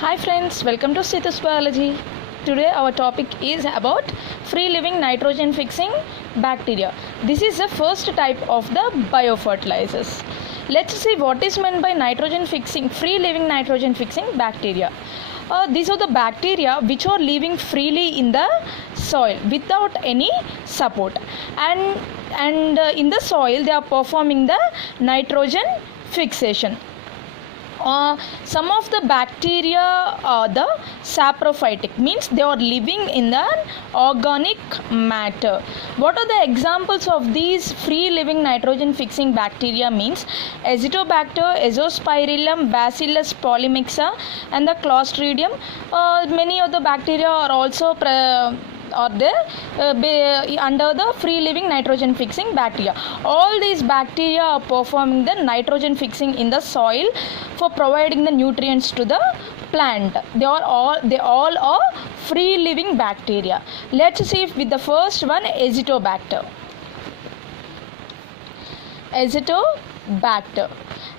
Hi friends, welcome to Situs Biology. Today our topic is about free living nitrogen fixing bacteria. This is the first type of the biofertilizers. Let's see what is meant by nitrogen fixing, free living nitrogen fixing bacteria. These are the bacteria which are living freely in the soil without any support, and in the soil they are performing the nitrogen fixation. Some of the bacteria are the saprophytic, means they are living in the organic matter. What are the examples of these free living nitrogen fixing bacteria? Means Azotobacter, Azospirillum, Bacillus polymixa and the Clostridium. Many of the bacteria are also under the free living nitrogen fixing bacteria. All these bacteria are performing the nitrogen fixing in the soil for providing the nutrients to the plant. They all are free living bacteria. Let's see with the first one, Azotobacter.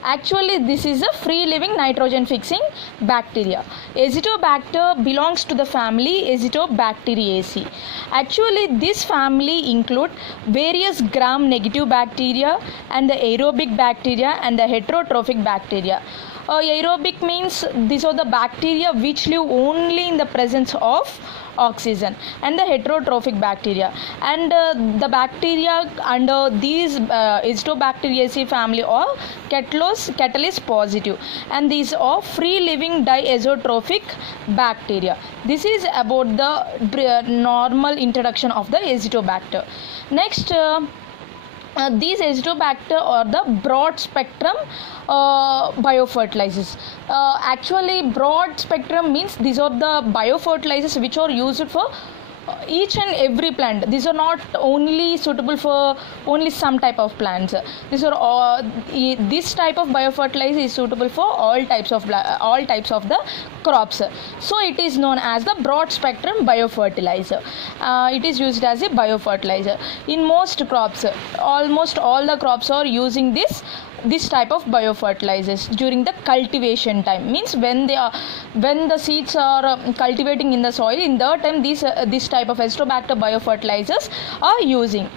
Actually, this is a free living nitrogen fixing bacteria. Azotobacter belongs to the family Azotobacteriaceae. Actually, this family include various gram negative bacteria and the aerobic bacteria and the heterotrophic bacteria. Aerobic means these are the bacteria which live only in the presence of oxygen, and the heterotrophic bacteria, and the bacteria under these Azotobacteriaceae family are catalase positive, and these are free living diazotrophic bacteria. This is about the normal introduction of the Azotobacter. Next, these Azotobacter are the broad spectrum biofertilizers. Actually, broad spectrum means these are the biofertilizers which are used for each and every plant. These are not only suitable for only some type of plants. These are all, this type of biofertilizer is suitable for all types of the crops. So it is known as the broad spectrum biofertilizer. It is used as a biofertilizer in most crops. Almost all the crops are using this type of biofertilizers during the cultivation time. Means when the seeds are cultivating in the soil, in that time this type of Azotobacter biofertilizers are using.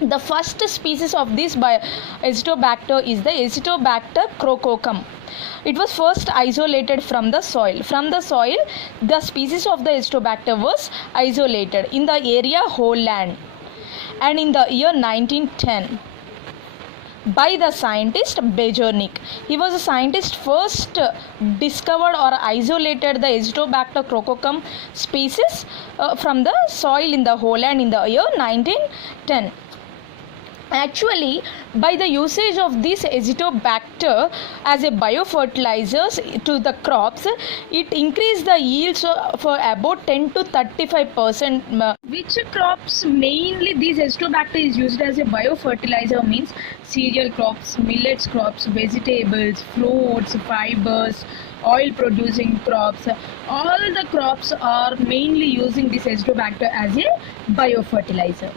The first species of this Azotobacter is the Azotobacter crococcum. It was first isolated from the soil. From the soil, the species of the Azotobacter was isolated in the area Holland, and in the year 1910 by the scientist Bajornik. He was a scientist first discovered or isolated the Azotobacter crococcum species from the soil in the Holland in the year 1910. Actually, by the usage of this Azotobacter as a biofertilizers to the crops, it increased the yields for about 10 to 35%. Which crops mainly this Azotobacter is used as a biofertilizer? Means cereal crops, millets crops, vegetables, fruits, fibers, oil producing crops. All the crops are mainly using this Azotobacter as a biofertilizer.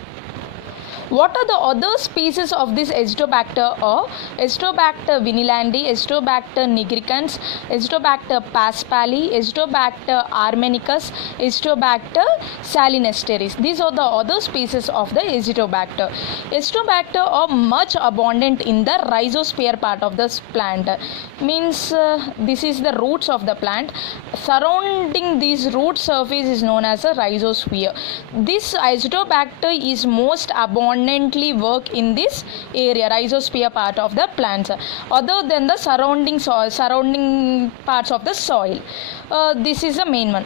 What are the other species of this Azotobacter? Are Azotobacter vinylandi, Azotobacter nigricans, Azotobacter paspali, Azotobacter armenicus, Azotobacter salinesteris. These are the other species of the Azotobacter. Azotobacter are much abundant in the rhizosphere part of the plant. Means this is the roots of the plant. Surrounding this root surface is known as a rhizosphere. This Azotobacter is most abundantly work in this area, rhizosphere part of the plants, other than the surrounding parts of the soil. This is the main one.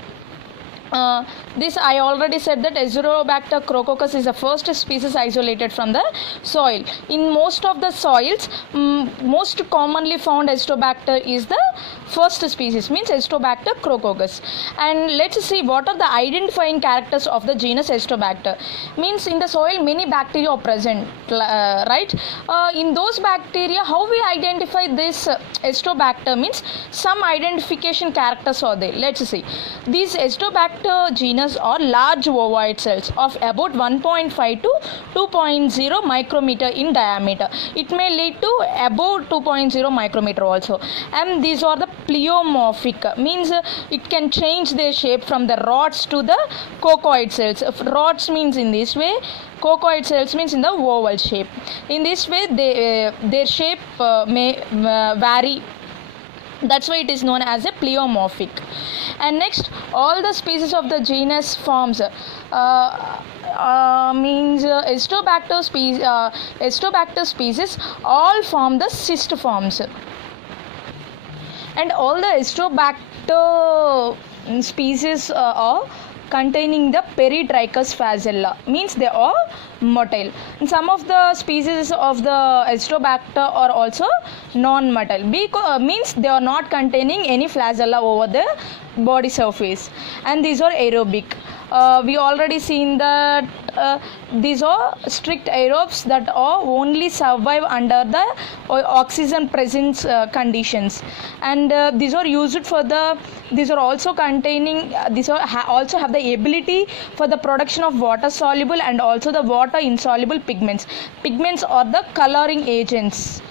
This I already said that Azotobacter crococcus is the first species isolated from the soil. In most of the soils, most commonly found Azotobacter is the first species, means Azotobacter crococcus. And let's see what are the identifying characters of the genus Azotobacter. Means in the soil many bacteria are present, right? In those bacteria, how we identify this Azotobacter? Means some identification characters are there. Let's see. These Azotobacter Helicobacter genus are large ovoid cells of about 1.5 to 2.0 micrometer in diameter. It may lead to about 2.0 micrometer also. And these are the pleomorphic, means it can change their shape from the rods to the cocoid cells. Rods means in this way, cocoid cells means in the oval shape. In this way, their shape may vary. That's why it is known as a pleomorphic. And next, all the species of the genus forms means Estobacter species all form the cyst forms. And all the Estobacter species are containing the peritrichous phasella, means they are motile. And some of the species of the Estobacter are also non-motile, means they are not containing any flagella over the body surface. And these are aerobic. We already seen that these are strict aerobes that are only survive under the oxygen presence conditions. And these are used for these are also containing also have the ability for the production of water soluble and also the water insoluble pigments. Pigments are the coloring agents,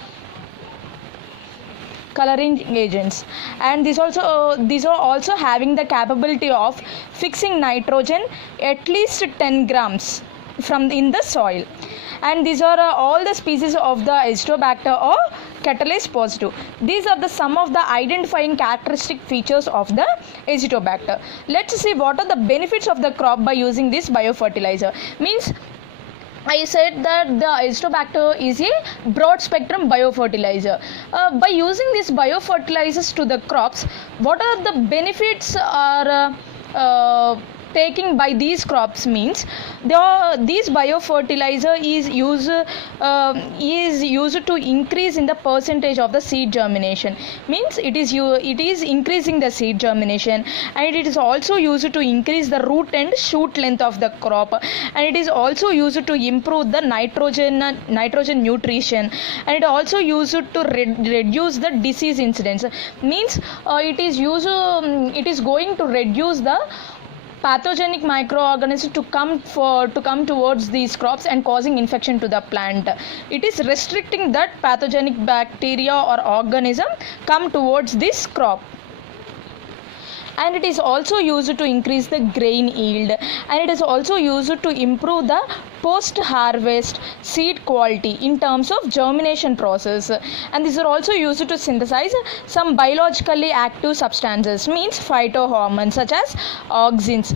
and these are also having the capability of fixing nitrogen at least 10 grams from in the soil. And these are all the species of the Estobacter or catalase positive. These are the some of the identifying characteristic features of the Estobacter. Let's see what are the benefits of the crop by using this biofertilizer. Means I said that the Estobacter is a broad spectrum biofertilizer. By using these biofertilizers to the crops, what are the benefits are taking by these crops? Means these biofertilizer is used to increase in the percentage of the seed germination. Means it is increasing the seed germination, and it is also used to increase the root and shoot length of the crop, and it is also used to improve the nitrogen nutrition, and it also used to reduce the disease incidence. Means it is going to reduce the pathogenic microorganisms to come towards these crops and causing infection to the plant. It is restricting that pathogenic bacteria or organism come towards this crop. And it is also used to increase the grain yield, and it is also used to improve the post harvest seed quality in terms of germination process. And these are also used to synthesize some biologically active substances, means phytohormones such as auxins.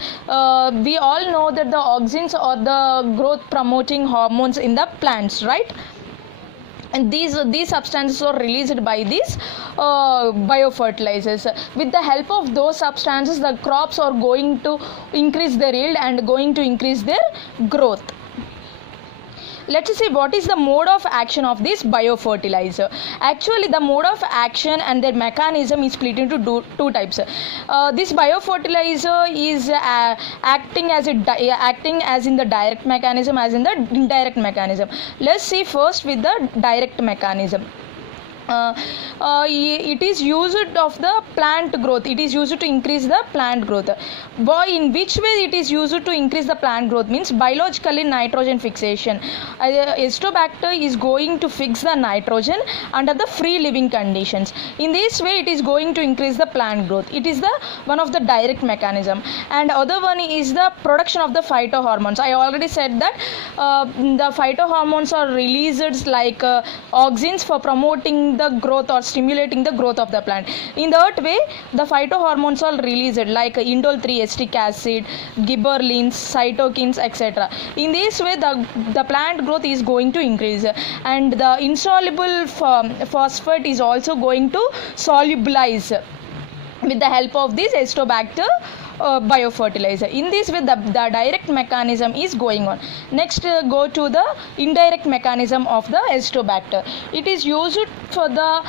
We all know that the auxins are the growth promoting hormones in the plants, right? And these substances are released by these biofertilizers. With the help of those substances, the crops are going to increase their yield and going to increase their growth. Let's see what is the mode of action of this biofertilizer. Actually, the mode of action and their mechanism is split into two types. This biofertilizer is acting as in the direct mechanism as in the indirect mechanism. Let's see first with the direct mechanism. It is used of the plant growth. It is used to increase the plant growth. In which way it is used to increase the plant growth? Means biologically nitrogen fixation. Estobacter is going to fix the nitrogen under the free living conditions. In this way it is going to increase the plant growth. It is the one of the direct mechanism. And other one is the production of the phytohormones. I already said that the phytohormones are released like auxins for promoting the growth or stimulating the growth of the plant. In that way the phytohormones are released like indole 3 acetic acid, gibberellins, cytokines, etc. In this way the plant growth is going to increase, and the insoluble phosphate is also going to solubilize with the help of this Estobacter biofertilizer. In this way the direct mechanism is going on. Next go to the indirect mechanism of the Estobacter. It is used for the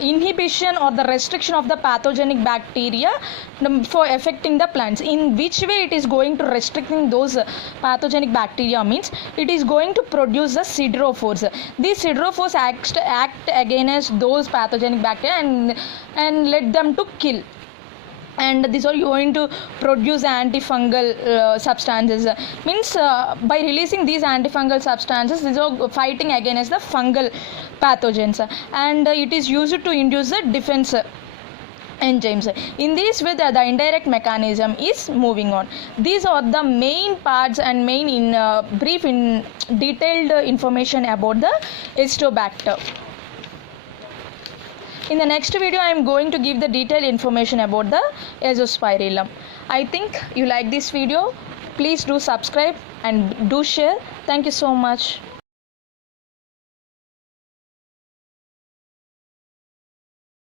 inhibition or the restriction of the pathogenic bacteria for affecting the plants. In which way it is going to restricting those pathogenic bacteria? Means it is going to produce the siderophores. These siderophores act against those pathogenic bacteria and let them to kill. and these are going to produce antifungal substances. Means by releasing these antifungal substances, these are fighting against the fungal pathogens, and it is used to induce the defense enzymes. In this way, the indirect mechanism is moving on. These are the main parts and main in brief in detailed information about the Azotobacter. In the next video, I am going to give the detailed information about the Azospirillum. I think you like this video. Please do subscribe and do share. Thank you so much.